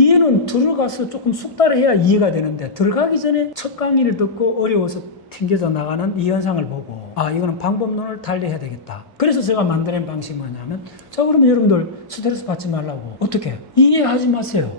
이해는 들어가서 조금 숙달을 해야 이해가 되는데 들어가기 전에 첫 강의를 듣고 어려워서 튕겨져 나가는 이 현상을 보고 이거는 방법론을 달리해야 되겠다. 그래서 제가 만들어낸 방식이 뭐냐면 자 그러면 여러분들 스트레스 받지 말라고 어떻게? 이해하지 마세요.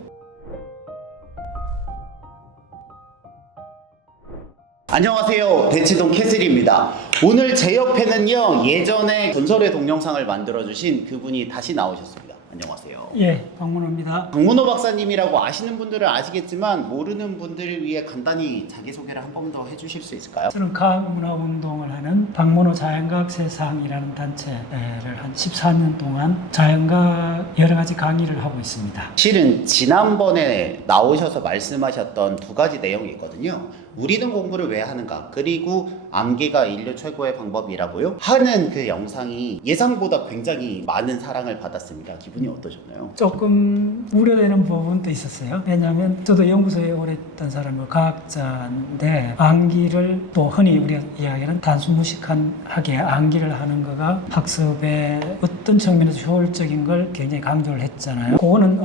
안녕하세요, 대치동 캐슬입니다. 오늘 제 옆에는요, 예전에 전설의 동영상을 만들어주신 그분이 다시 나오셨습니다. 안녕하세요. 예, 박문호입니다. 박문호 박사님이라고 아시는 분들은 아시겠지만 모르는 분들을 위해 간단히 자기소개를 한 번 더 해주실 수 있을까요? 저는 과학문화운동을 하는 박문호 자연과학 세상이라는 단체를 한 14년 동안 자연과학 여러 가지 강의를 하고 있습니다. 실은 지난번에 나오셔서 말씀하셨던 두 가지 내용이 있거든요. 우리는 공부를 왜 하는가, 그리고 암기가 인류 최고의 방법이라고요 하는 그 영상이 예상보다 굉장히 많은 사랑을 받았습니다. 기분이 어떠셨나요? 조금 우려되는 부분도 있었어요. 왜냐하면 저도 연구소에 오래 있던 사람은 과학자인데 암기를 또 흔히 우리가 이야기하는 단순무식하게 암기를 하는 거가 학습의 어떤 측면에서 효율적인 걸 굉장히 강조를 했잖아요. 그거는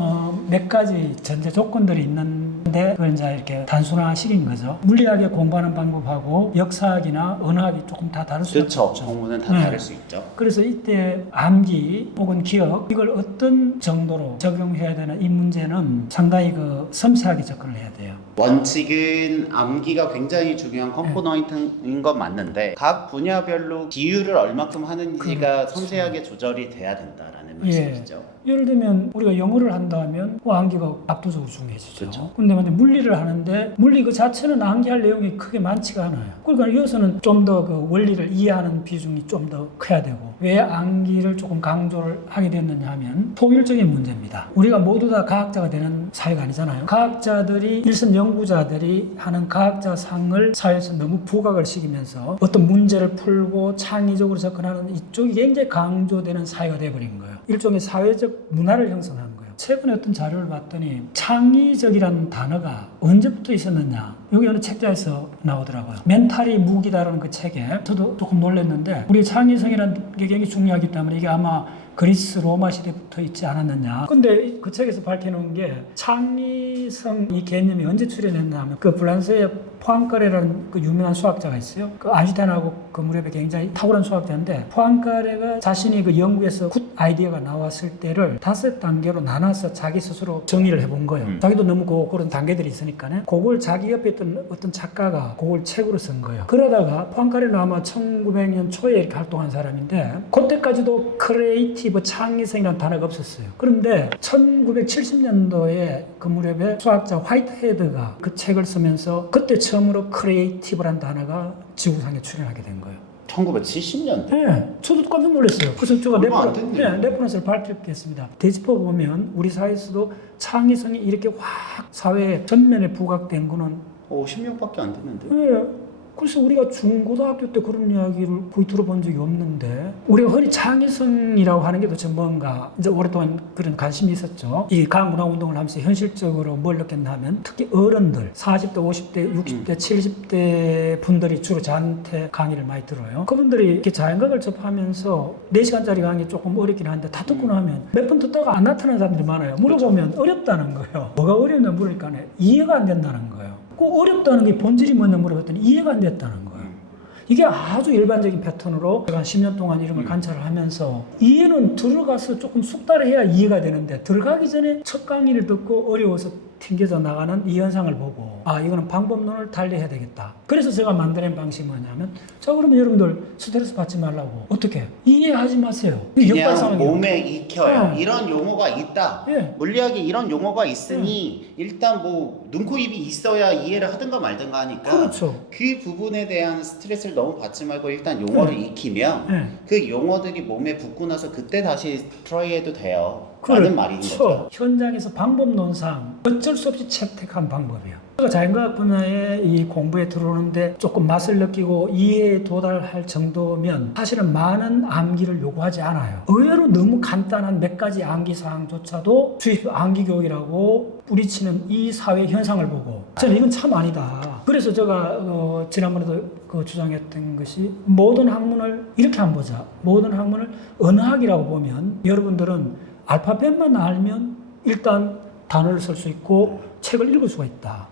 몇 가지 전제 조건들이 있는데 그걸 이제 이렇게 단순화시킨 거죠. 물리학에 공부하는 방법하고 역사학이나 언어학이 조금 다 다를 수 있죠. 그렇죠. 공부는 다 다를 수 있죠. 그래서 이때 암기 혹은 기억 이걸 어떤 정도로 적용해야 되나 이 문제는 상당히 섬세하게 접근을 해야 돼요. 원칙은 암기가 굉장히 중요한 컴포넌트인 건 맞는데 각 분야별로 비율을 얼마큼 하는지가 섬세하게 조절이 돼야 된다라는 말씀이시죠. 예를 들면 우리가 영어를 한다면 암기가 압도적으로 중요해지죠. 그렇죠. 근데 만약 물리를 하는데 물리 그 자체는 암기할 내용이 크게 많지가 않아요. 그러니까 여기서는 좀 더 그 원리를 이해하는 비중이 좀 더 커야 되고 왜 암기를 조금 강조를 하게 됐느냐 하면 효율적인 문제입니다. 우리가 모두 다 과학자가 되는 사회가 아니잖아요. 과학자들이 일선 연구자들이 하는 과학자상을 사회에서 너무 부각을 시키면서 어떤 문제를 풀고 창의적으로 접근하는 이쪽이 굉장히 강조되는 사회가 되어버린 거예요. 일종의 사회적 문화를 형성한 거예요. 최근에 어떤 자료를 봤더니 창의적이라는 단어가 언제부터 있었느냐 여기 어느 책자에서 나오더라고요. 멘탈이 무기다라는 그 책에 저도 조금 놀랐는데 우리 창의성이라는 게 굉장히 중요하기 때문에 이게 아마 그리스 로마 시대부터 있지 않았느냐. 근데 그 책에서 밝혀놓은 게 창의성 이 개념이 언제 출현했나 하면 그 프랑스의 포앙카레라는 그 유명한 수학자가 있어요. 그 아인슈타인하고 그 무렵에 굉장히 탁월한 수학자인데 포앙카레가 자신이 그 연구에서 굿 아이디어가 나왔을 때를 5단계로 나눠서 자기 스스로 정의를 해본 거예요. 자기도 너무 그런 단계들이 있으니까요. 그걸 자기 옆에 있던 어떤 작가가 그걸 책으로 쓴 거예요. 그러다가 포앙카레는 아마 1900년 초에 이렇게 활동한 사람인데 그때까지도 크리에이티브 창의성이라는 단어가 없었어요. 그런데 1970년도에 그 무렵에 수학자 화이트헤드가 그 책을 쓰면서 그때 처음으로 크리에이티브라는 단어가 지구상에 출현하게 된 거예요. 1970년대? 네, 저도 깜짝 놀랐어요. 그래서 제가 얼마 레퍼런스를 발표했습니다. 되짚어 보면 우리 사회에서도 창의성이 이렇게 확 사회에 전면에 부각된 거는 10년밖에 안 됐는데. 네. 그래서 우리가 중고등학교 때 그런 이야기를 거의 들어본 적이 없는데 우리가 흔히 창의성이라고 하는 게 도대체 뭔가 이제 오랫동안 그런 관심이 있었죠. 이 과학문화운동을 하면서 현실적으로 뭘 느꼈나 하면 특히 어른들 40대, 50대, 60대, 70대 분들이 주로 저한테 강의를 많이 들어요. 그분들이 이렇게 자연과학을 접하면서 4시간짜리 강의 조금 어렵긴 한데 다 듣고 나면 몇 번 듣다가 안 나타나는 사람들이 많아요. 물어보면 어렵다는 거예요. 뭐가 어렵냐 물으니까 이해가 안 된다는 거예요. 그 어렵다는 게 본질이 뭐냐 물어봤더니 이해가 안 됐다는 거예요. 이게 아주 일반적인 패턴으로 제가 10년 동안 이런 걸 관찰을 하면서 이해는 들어가서 조금 숙달을 해야 이해가 되는데 들어가기 전에 첫 강의를 듣고 어려워서 튕겨져 나가는 이 현상을 보고 이거는 방법론을 달리해야 되겠다. 그래서 제가 만들어낸 방식이 뭐냐면 자 그러면 여러분들 스트레스 받지 말라고 어떻게? 이해하지 마세요. 그냥 몸에 익혀요. 이런 용어가 있다. 예. 물리학에 이런 용어가 있으니 일단 뭐 눈, 코, 입이 있어야 이해를 하든가 말든가 하니까 그렇죠. 그 부분에 대한 스트레스를 너무 받지 말고 일단 용어를 익히면 그 용어들이 몸에 붙고 나서 그때 다시 트라이 해도 돼요. 라는 말인 거죠. 현장에서 방법론상 어쩔 수 없이 채택한 방법이에요. 자연과학 분야에 이 공부에 들어오는데 조금 맛을 느끼고 이해에 도달할 정도면 사실은 많은 암기를 요구하지 않아요. 의외로 너무 간단한 몇 가지 암기 사항조차도 주입 암기 교육이라고 뿌리치는 이 사회 현상을 보고 저는 이건 참 아니다. 그래서 제가 지난번에도 주장했던 것이 모든 학문을 이렇게 한번 보자. 모든 학문을 언어학이라고 보면 여러분들은 알파벳만 알면 일단 단어를 쓸 수 있고 책을 읽을 수가 있다.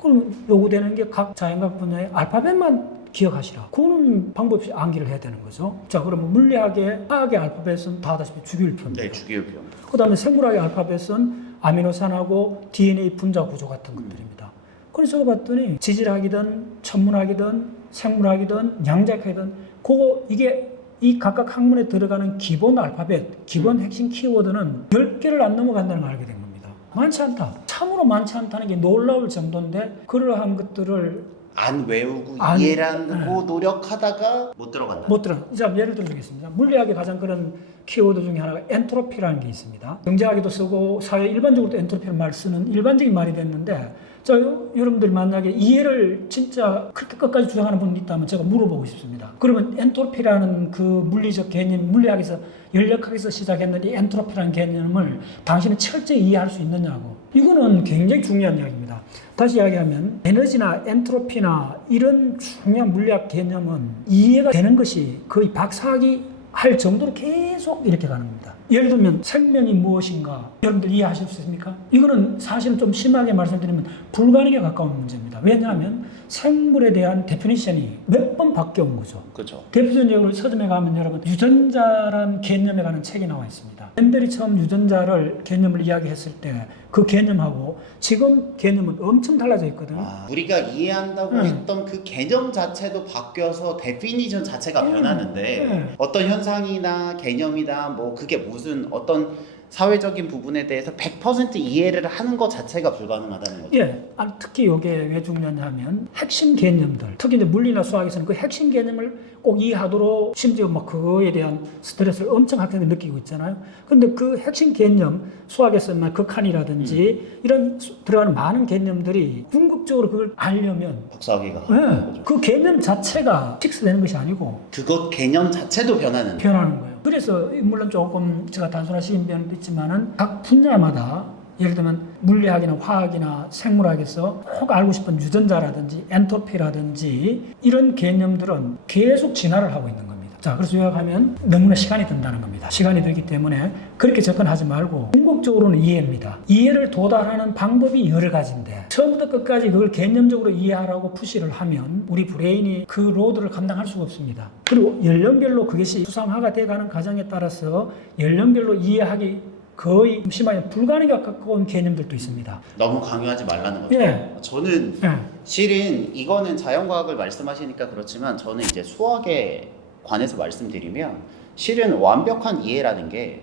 그럼 요구되는 게 각 자연과학 분야의 알파벳만 기억하시라. 그거는 방법 없이 암기를 해야 되는 거죠. 자, 그러면 물리학의 화학의 알파벳은 다 아다시피 주기율표입니다. 네, 주기율표. 그 다음에 생물학의 알파벳은 아미노산하고 DNA 분자 구조 같은 것들입니다. 그래서 제가 봤더니 지질학이든 천문학이든 생물학이든 양자학이든 그거 이게 이 각각 학문에 들어가는 기본 알파벳, 기본 핵심 키워드는 10개를 안 넘어간다는 걸 알게 된 겁니다. 많지 않다. 참으로 많지 않다는 게 놀라울 정도인데 그러한 것들을 안 외우고 안- 이해하고 노력하다가 못 들어간다. 못 들어. 자, 예를 들어주겠습니다. 물리학의 가장 그런 키워드 중에 하나가 엔트로피라는 게 있습니다. 경제학에도 쓰고 사회 일반적으로도 엔트로피를 말 쓰는 일반적인 말이 됐는데, 자, 여러분들이 만약에 이해를 진짜 그렇게 끝까지 주장하는 분이 있다면 제가 물어보고 싶습니다. 그러면 엔트로피라는 그 물리적 개념, 물리학에서 연력학에서 시작했는 이 엔트로피라는 개념을 당신은 철저히 이해할 수 있느냐고. 이거는 굉장히 중요한 이야기입니다. 다시 이야기하면 에너지나 엔트로피나 이런 중요한 물리학 개념은 이해가 되는 것이 거의 박사학위 할 정도로 계속 이렇게 가는 겁니다. 예를 들면 생명이 무엇인가 여러분들 이해하실 수 있습니까? 이거는 사실은 좀 심하게 말씀드리면 불가능에 가까운 문제입니다. 왜냐하면 생물에 대한 데피니션이 몇 번 바뀌어온 거죠. 그렇죠. 대표적으로 서점에 가면 여러분 유전자란 개념에 관한 책이 나와 있습니다. 멘델이 처음 유전자를 개념을 이야기했을 때 그 개념하고 지금 개념은 엄청 달라져 있거든요. 우리가 이해한다고 했던 그 개념 자체도 바뀌어서 데피니션 자체가 변하는데 어떤 현상이나 개념이나 뭐 그게 무슨 어떤 사회적인 부분에 대해서 100% 이해를 하는 것 자체가 불가능하다는 거죠. 예, 특히 이게 왜 중요하냐면 핵심 개념들, 특히 이제 물리나 수학에서는 그 핵심 개념을 꼭 이해하도록 심지어 막 그거에 대한 스트레스를 엄청 학생들이 느끼고 있잖아요. 근데 그 핵심 개념, 수학에서는 극한이라든지 이런 들어가는 많은 개념들이 궁극적으로 그걸 알려면 박사학위가 예, 그 개념 자체가 픽스되는 것이 아니고 그것 개념 자체도 변하는. 변하는 거예요. 그래서 물론 조금 제가 단순화시킨 면도 있지만은 각 분야마다 예를 들면 물리학이나 화학이나 생물학에서 꼭 알고 싶은 유전자라든지 엔트로피라든지 이런 개념들은 계속 진화를 하고 있는 겁니다. 자, 그래서 요약하면 너무나 시간이 든다는 겁니다. 시간이 들기 때문에 그렇게 접근하지 말고 궁극적으로는 이해입니다. 이해를 도달하는 방법이 여러 가지인데 처음부터 끝까지 그걸 개념적으로 이해하라고 푸시를 하면 우리 브레인이 그 로드를 감당할 수가 없습니다. 그리고 연령별로 그것이 수상화가 돼가는 과정에 따라서 연령별로 이해하기 거의 심하게 불가능에 가까운 개념들도 있습니다. 너무 강요하지 말라는 거죠. 예. 저는 예. 실은 이거는 자연과학을 말씀하시니까 그렇지만 저는 이제 수학에 관해서 말씀드리면 실은 완벽한 이해라는 게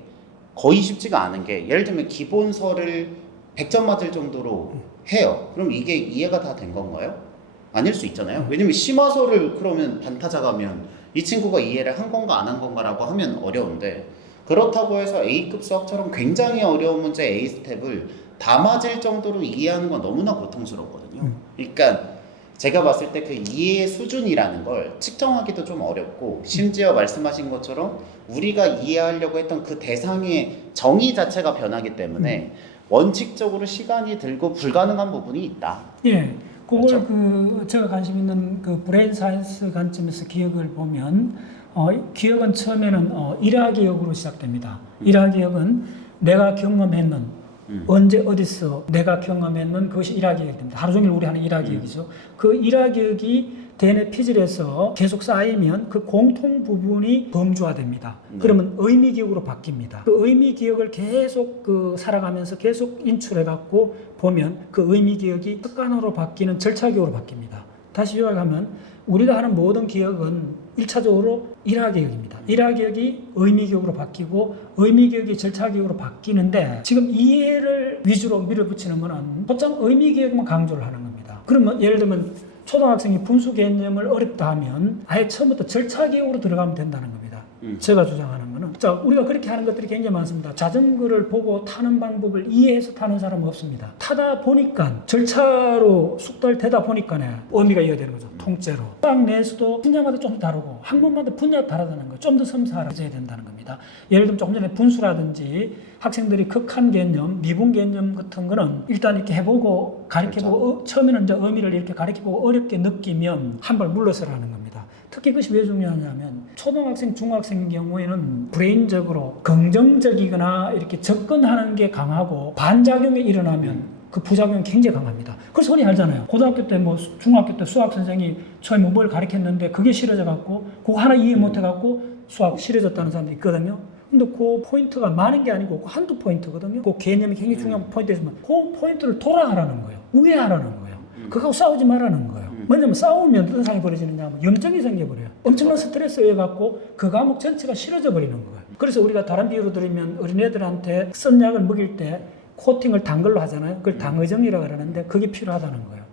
거의 쉽지가 않은 게 예를 들면 기본서를 100점 맞을 정도로 해요. 그럼 이게 이해가 다 된 건가요? 아닐 수 있잖아요. 왜냐면 심화서를 그러면 반타작하면 이 친구가 이해를 한 건가 안 한 건가라고 하면 어려운데 그렇다고 해서 A급 수학처럼 굉장히 어려운 문제 A 스텝을 다 맞을 정도로 이해하는 건 너무나 고통스럽거든요. 그러니까 제가 봤을 때 그 이해의 수준이라는 걸 측정하기도 좀 어렵고 심지어 말씀하신 것처럼 우리가 이해하려고 했던 그 대상의 정의 자체가 변하기 때문에 원칙적으로 시간이 들고 불가능한 부분이 있다. 예. 그걸 그렇죠? 그 제가 관심 있는 그 브레인 사이언스 관점에서 기억을 보면 기억은 처음에는 일화기억으로 시작됩니다. 일화기억은 내가 경험했는 언제 어디서 내가 경험했는 그것이 일화기억이 됩니다. 하루 종일 우리 하는 일화기억이죠. 그 일화기억이 대뇌 피질에서 계속 쌓이면 그 공통 부분이 범주화됩니다. 그러면 의미기억으로 바뀝니다. 그 의미기억을 계속 살아가면서 계속 인출해갖고 보면 그 의미기억이 습관으로 바뀌는 절차기억으로 바뀝니다. 다시 요약하면 우리가 하는 모든 기억은 1차적으로 일화기억입니다. 일화기억이 의미기억으로 바뀌고 의미기억이 절차기억으로 바뀌는데 지금 이해를 위주로 밀어붙이는 것은 곧장 의미기억만 강조를 하는 겁니다. 그러면 예를 들면 초등학생이 분수 개념을 어렵다 하면 아예 처음부터 절차기억으로 들어가면 된다는 겁니다. 제가 주장하는 거는 자, 우리가 그렇게 하는 것들이 굉장히 많습니다. 자전거를 보고 타는 방법을 이해해서 타는 사람은 없습니다. 타다 보니까 절차로 숙달되다 보니까 의미가 이해되는 거죠. 통째로. 수학 내에서도 분야마다 좀 다르고 학문마다 분야가 다르다는 거예요. 좀 더 섬세해져야 된다는 겁니다. 예를 들면 조금 전에 분수라든지 학생들이 극한 개념, 미분 개념 같은 거는 일단 이렇게 해보고 가르쳐보고 처음에는 이제 의미를 이렇게 가르쳐보고 어렵게 느끼면 한 발 물러서라는 겁니다. 특히 그것이 왜 중요하냐면 초등학생, 중학생의 경우에는 브레인적으로 긍정적이거나 이렇게 접근하는 게 강하고 반작용이 일어나면 그 부작용이 굉장히 강합니다. 그래서 흔히 알잖아요. 고등학교 때 뭐 중학교 때 수학 선생이 처음에 뭘 가르쳤는데 그게 싫어져 갖고 그거 하나 이해 못 해 갖고 수학 싫어졌다는 사람들이 있거든요. 근데 그 포인트가 많은 게 아니고 그 한두 포인트거든요. 그 개념이 굉장히 중요한 포인트였지만 그 포인트를 돌아가라는 거예요. 우회하라는 거예요. 그거하고 싸우지 말라는 거예요. 왜냐면 싸우면 어떤 상황이 벌어지느냐 하면 염증이 생겨버려요. 엄청난 스트레스에 갖고 그 과목 전체가 싫어져 버리는 거예요. 그래서 우리가 다른 비유로 들으면 어린애들한테 쓴 약을 먹일 때 코팅을 단 걸로 하잖아요. 그걸 당의정이라고 하는데 그게 필요하다는 거예요.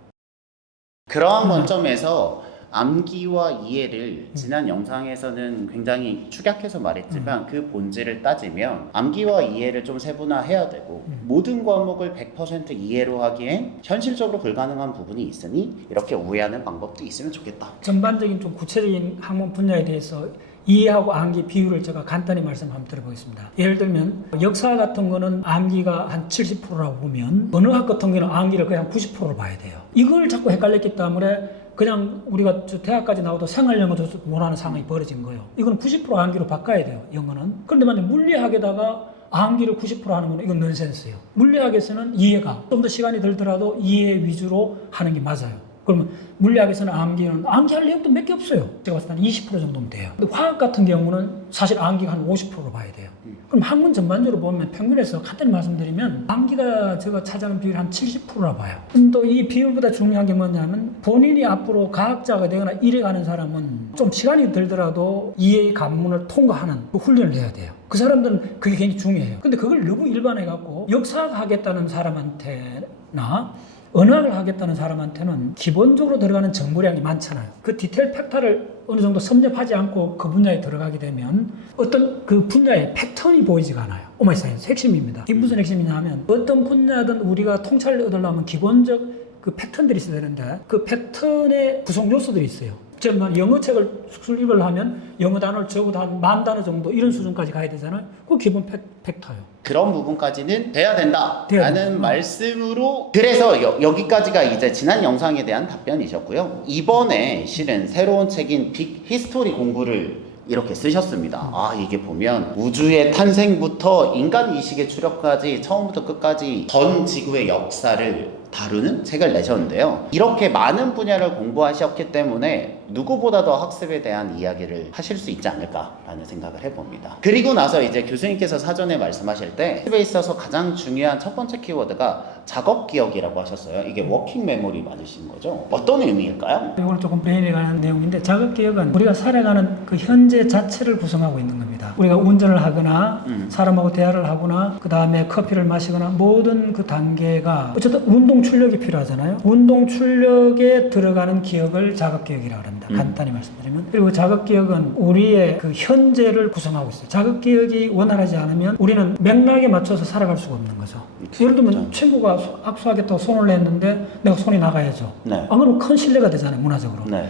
그러한 관점에서 암기와 이해를 지난 영상에서는 굉장히 축약해서 말했지만 그 본질을 따지면 암기와 이해를 좀 세분화해야 되고 모든 과목을 100% 이해로 하기엔 현실적으로 불가능한 부분이 있으니 이렇게 우회하는 방법도 있으면 좋겠다. 전반적인 좀 구체적인 학문 분야에 대해서 이해하고 암기 비율을 제가 간단히 말씀 한번 드려보겠습니다. 예를 들면 역사 같은 거는 암기가 한 70%라고 보면 언어학 같은 경우는 암기를 거의 한 90%로 봐야 돼요. 이걸 자꾸 헷갈렸기 때문에 그냥 우리가 대학까지 나와도 생활영어도 못하는 상황이 벌어진 거예요. 이건 90% 암기로 바꿔야 돼요. 영어는. 그런데 만약 물리학에다가 암기를 90% 하는 건 이건 넌센스예요. 물리학에서는 이해가 좀 더 시간이 들더라도 이해 위주로 하는 게 맞아요. 그러면 물리학에서는 암기할 내용도 몇 개 없어요. 제가 봤을 때는 20% 정도면 돼요. 근데 화학 같은 경우는 사실 암기가 한 50%로 봐야 돼요. 그럼 학문 전반적으로 보면 평균에서 간단히 말씀드리면 암기가 제가 차지하는 비율이 한 70%라 봐요. 또 이 비율보다 중요한 게 뭐냐면 본인이 앞으로 과학자가 되거나 이래 가는 사람은 좀 시간이 들더라도 이해의 관문을 통과하는 그 훈련을 해야 돼요. 그 사람들은 그게 굉장히 중요해요. 근데 그걸 너무 일반화해갖고 역사학 하겠다는 사람한테나 언어학을 하겠다는 사람한테는 기본적으로 들어가는 정보량이 많잖아요. 그 디테일 팩터를 어느 정도 섭렵하지 않고 그 분야에 들어가게 되면 어떤 그 분야의 패턴이 보이지가 않아요. 오마이 사이언스 핵심입니다. 이게 무슨 핵심이냐 하면 어떤 분야든 우리가 통찰을 얻으려면 기본적 그 패턴들이 있어야 되는데 그 패턴의 구성 요소들이 있어요. 제가 영어책을 수립을 하면 영어 단어를 적어도 한 10,000단어 정도 이런 수준까지 가야 되잖아요. 그 기본 팩터예요. 그런 부분까지는 돼야 된다 라는 말씀으로 그래서 여기까지가 이제 지난 영상에 대한 답변이셨고요. 이번에 실은 새로운 책인 빅 히스토리 공부를 이렇게 쓰셨습니다. 아, 이게 보면 우주의 탄생부터 인간 이식의 추력까지 처음부터 끝까지 전 지구의 역사를 다루는 책을 내셨는데요. 이렇게 많은 분야를 공부하셨기 때문에 누구보다 더 학습에 대한 이야기를 하실 수 있지 않을까라는 생각을 해봅니다. 그리고 나서 이제 교수님께서 사전에 말씀하실 때 학습에 있어서 가장 중요한 첫 번째 키워드가 작업 기억이라고 하셨어요. 이게 워킹 메모리 맞으신 거죠? 어떤 의미일까요? 이거는 조금 브레인에 관한 내용인데 작업 기억은 우리가 살아가는 그 현재 자체를 구성하고 있는 겁니다. 우리가 운전을 하거나 사람하고 대화를 하거나 그 다음에 커피를 마시거나 모든 그 단계가 어쨌든 운동 출력이 필요하잖아요. 운동 출력에 들어가는 기억을 작업 기억이라고 합니다. 간단히 말씀드리면. 그리고 작업 기억은 우리의 그 현재를 구성하고 있어요. 작업 기억이 원활하지 않으면 우리는 맥락에 맞춰서 살아갈 수가 없는 거죠. 예를 들면 친구가 악수하겠다고 손을 냈는데 내가 손이 나가야죠. 네. 안 그러면 큰 신뢰가 되잖아요, 문화적으로. 네.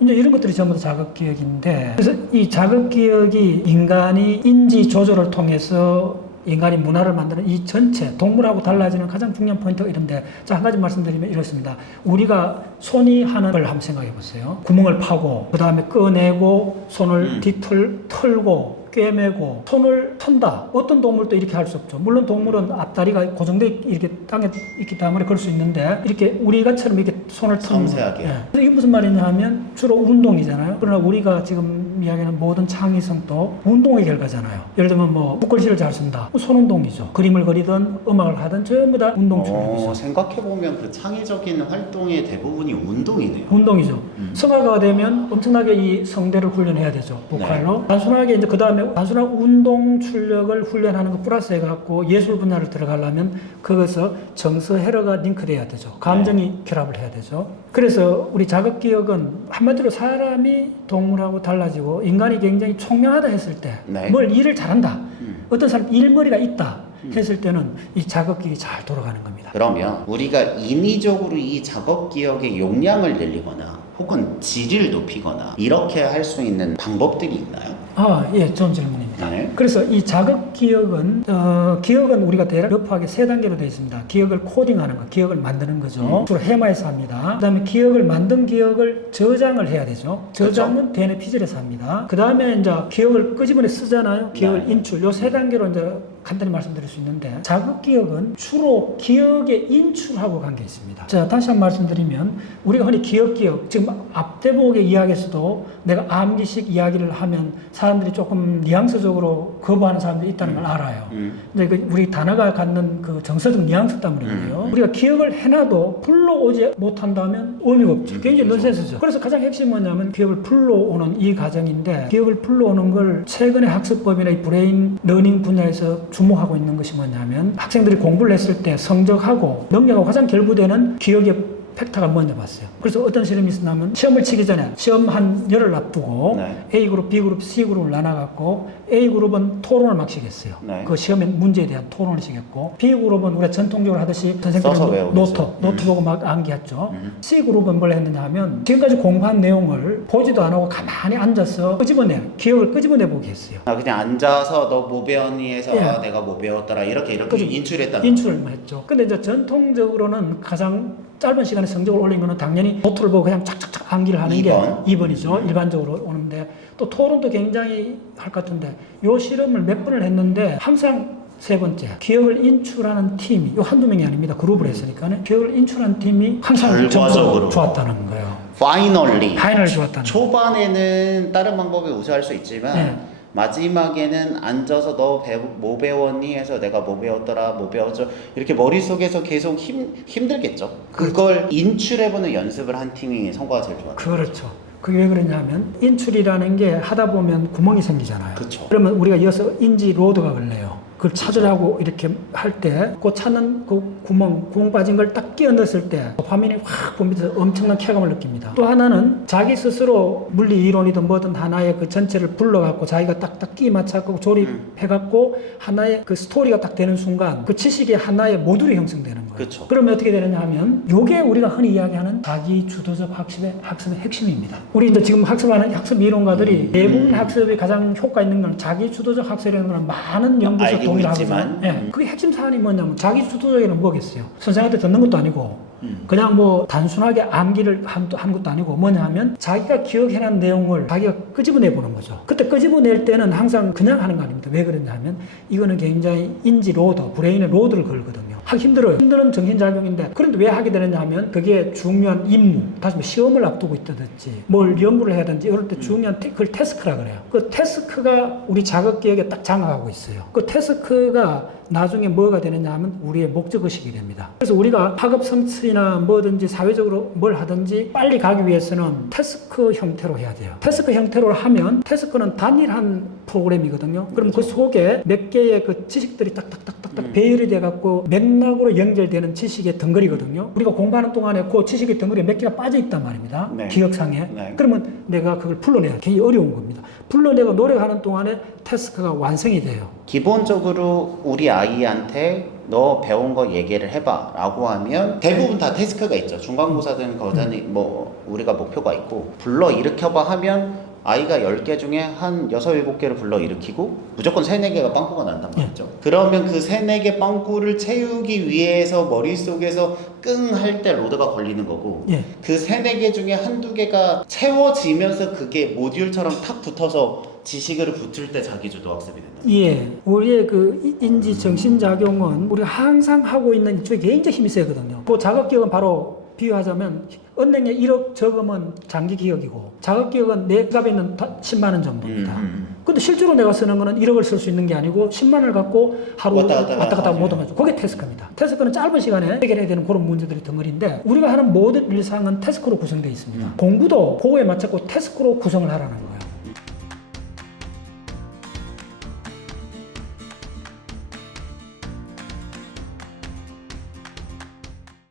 이제 이런 것들이 전부 다 자극 기억인데, 그래서 이 자극 기억이 인간이 인지 조절을 통해서 인간이 문화를 만드는 이 전체 동물하고 달라지는 가장 중요한 포인트가 이런데, 자, 한 가지 말씀드리면 이렇습니다. 우리가 손이 하는 걸 한번 생각해 보세요. 구멍을 파고 그 다음에 꺼내고 손을 털고 꿰매고 손을 턴다. 어떤 동물도 이렇게 할 수 없죠. 물론 동물은 앞다리가 고정돼 이렇게 땅에 있기 때문에 그럴 수 있는데 이렇게 우리가처럼 이렇게 손을 터는 섬세하게. 예. 이게 무슨 말이냐 하면 주로 운동이잖아요. 그러나 우리가 지금 이야기하는 모든 창의성도 운동의 결과잖아요. 예를 들면 뭐 붓글씨를 잘 쓴다. 손운동이죠. 그림을 그리든 음악을 하든 전부 다 운동 출력이죠. 생각해보면 그 창의적인 활동의 대부분이 운동이네요. 운동이죠. 성악가가 되면 엄청나게 이 성대를 훈련해야 되죠. 보컬로. 네. 단순하게 이제 그 다음에 단순한 운동 출력을 훈련하는 것 플러스 해갖고 예술 분야를 들어가려면 그것을 정서회로가 링크돼야 되죠. 감정이 결합을 해야 되죠. 그래서 우리 자극 기억은 한마디로 사람이 동물하고 달라지고 인간이 굉장히 총명하다 했을 때 뭘 일을 잘한다. 어떤 사람 일머리가 있다 했을 때는 이 자극 기억이 잘 돌아가는 겁니다. 그러면 우리가 인위적으로 이 작업 기억의 용량을 늘리거나 혹은 질을 높이거나 이렇게 할 수 있는 방법들이 있나요? 아, 예, 좋은 질문입니다. 네. 네. 그래서 이 자극 기억은 기억은 우리가 대략하게 세 단계로 되어 있습니다. 기억을 코딩하는 거, 기억을 만드는 거죠. 주로 해마에서 합니다. 그다음에 기억을 만든 기억을 저장을 해야 되죠. 저장은 DNA 피질에서 합니다. 그다음에 이제 기억을 끄집어내 쓰잖아요. 기억을 네. 인출. 요 세 단계로 이제 간단히 말씀드릴 수 있는데 자극 기억은 주로 기억의 인출하고 관계 있습니다. 자, 다시 한번 말씀드리면 우리가 흔히 기억 지금 앞대목의 이야기에서도 내가 암기식 이야기를 하면 사람들이 조금 뉘앙스적으로 거부하는 사람들이 있다는 걸 알아요. 근데 우리 단어가 갖는 그 정서적 뉘앙스 때문이에요. 우리가 기억을 해놔도 불러오지 못한다면 의미가 없죠. 굉장히 넌센스죠. 그래서 가장 핵심은 뭐냐면 기억을 불러오는 이 과정인데 기억을 불러오는 걸 최근의 학습법이나 이 브레인 러닝 분야에서 주목하고 있는 것이 뭐냐면 학생들이 공부를 했을 때 성적하고 능력하고 가장 결부되는 기억의 팩터가 뭔지 봤어요. 그래서 어떤 실험이 있었냐면 시험을 치기 전에 시험 한 열흘 앞두고 네. A그룹, B그룹, C그룹을 나눠갖고 A그룹은 토론을 막 시켰어요. 네. 그 시험의 문제에 대한 토론을 시켰고 B그룹은 우리가 전통적으로 하듯이 써서 선생님들이 외우겠어요. 노트 보고 막 암기했죠. C그룹은 뭘 했느냐 하면 지금까지 공부한 내용을 보지도 안 하고 가만히 앉아서 기억을 끄집어내보게 했어요. 그냥 앉아서 너 뭐 배웠니 해서 예. 아, 내가 뭐 배웠더라 이렇게 그죠. 인출했다는 인출을 했죠. 근데 이제 전통적으로는 가장 짧은 시간에 성적을 올린 거는 당연히 노트를 보고 그냥 착착착 암기를 하는 2번. 게 2번이죠. 일반적으로 오는데 또 토론도 굉장히 할 것 같은데 요 실험을 몇 번을 했는데 항상 세 번째, 기억을 인출하는 팀이 요 한두 명이 아닙니다. 그룹을 했으니까는 기억을 인출하는 팀이 항상 결과적으로 점수가 좋았다는 거예요. 파이널리 좋았다는 거예요. 초반에는 다른 방법이 우수할 수 있지만 네. 마지막에는 앉아서 너 뭐 배웠니 해서 내가 뭐 배웠더라 뭐 배웠죠 이렇게 머릿속에서 계속 힘들겠죠. 그걸 인출해보는 연습을 한 팀이 성과가 제일 좋아요. 그렇죠. 그게 왜 그러냐면 인출이라는 게 하다 보면 구멍이 생기잖아요. 그렇죠. 그러면 우리가 이어서 인지 로드가 걸려요. 그걸 찾으라고 이렇게 할 때 그 찾는 그 구멍 빠진 걸 딱 끼워 넣었을 때 도파민이 확 분비돼서 엄청난 쾌감을 느낍니다. 또 하나는 자기 스스로 물리 이론이든 뭐든 하나의 그 전체를 불러갖고 자기가 딱딱 끼 맞춰갖고 조립해갖고 하나의 그 스토리가 딱 되는 순간 그 지식의 하나의 모듈이 형성되는 거예요. 그렇죠. 그러면 어떻게 되느냐 하면 요게 우리가 흔히 이야기하는 자기 주도적 학습의 핵심입니다. 우리 이제 지금 학습하는 학습 이론가들이 대부분 학습에 가장 효과 있는 건 자기 주도적 학습이라는 건 많은 연구에서 동의를 하거든요. 예. 그게 핵심 사안이 뭐냐면 자기 주도적에는 뭐겠어요? 선생한테 듣는 것도 아니고 그냥 뭐 단순하게 암기를 한 것도 아니고 뭐냐면 자기가 기억해낸 내용을 자기가 끄집어내 보는 거죠. 그때 끄집어낼 때는 항상 그냥 하는 거 아닙니다. 왜 그러냐면 이거는 굉장히 인지 로드, 브레인의 로드를 걸거든요. 하기 힘들어요. 힘든 정신작용인데 그런데 왜 하게 되느냐 하면 그게 중요한 임무, 다시 뭐 시험을 앞두고 있다든지 뭘 연구를 해야든지 이럴 때 중요한 그걸 태스크라 그래요. 그 태스크가 우리 자극기억에 딱 장악하고 있어요. 그 태스크가 나중에 뭐가 되느냐 하면 우리의 목적의식이 됩니다. 그래서 우리가 학업 성취나 뭐든지 사회적으로 뭘 하든지 빨리 가기 위해서는 태스크 형태로 해야 돼요. 태스크 형태로 하면 태스크는 단일한 프로그램이거든요. 그럼 그 속에 몇 개의 그 지식들이 딱딱딱딱딱 배열이 돼갖고 맥락으로 연결되는 지식의 덩어리거든요. 우리가 공부하는 동안에 그 지식의 덩어리에 몇 개가 빠져 있단 말입니다. 네. 기억상에. 네. 그러면 내가 그걸 풀러내야 굉장히 어려운 겁니다. 풀러내고 노력하는 동안에 태스크가 완성이 돼요. 기본적으로 우리 아이한테 너 배운 거 얘기를 해봐 라고 하면 대부분 다 태스크가 있죠. 중간고사든 거든지 뭐 우리가 목표가 있고 불러 일으켜봐 하면 아이가 10개 중에 한 6, 7개를 불러 일으키고 무조건 3, 4개가 빵꾸가 난단 말이죠. 그러면 그 3, 4개 빵꾸를 채우기 위해서 머릿속에서 끙 할 때 로드가 걸리는 거고 그 3, 4개 중에 한두 개가 채워지면서 그게 모듈처럼 탁 붙어서 지식을 붙을 때 자기주도 학습이 된다. 예. 우리의 그 인지 정신작용은 우리가 항상 하고 있는 이쪽에 굉장히 힘이 세거든요. 그 자극기억은 바로 비유하자면 은행에 1억 적으면 장기 기억이고 자극기억은 내 값에 있는 10만 원 정도입니다. 근데 실제로 내가 쓰는 거는 1억을 쓸 수 있는 게 아니고 10만 원을 갖고 하루 왔다 갔다 못 하면 그게 태스크입니다. 태스크는 짧은 시간에 해결해야 되는 그런 문제들이 덩어리인데 우리가 하는 모든 일상은 태스크로 구성되어 있습니다. 공부도 그거에 맞춰서 태스크로 구성을 하라는 거예요.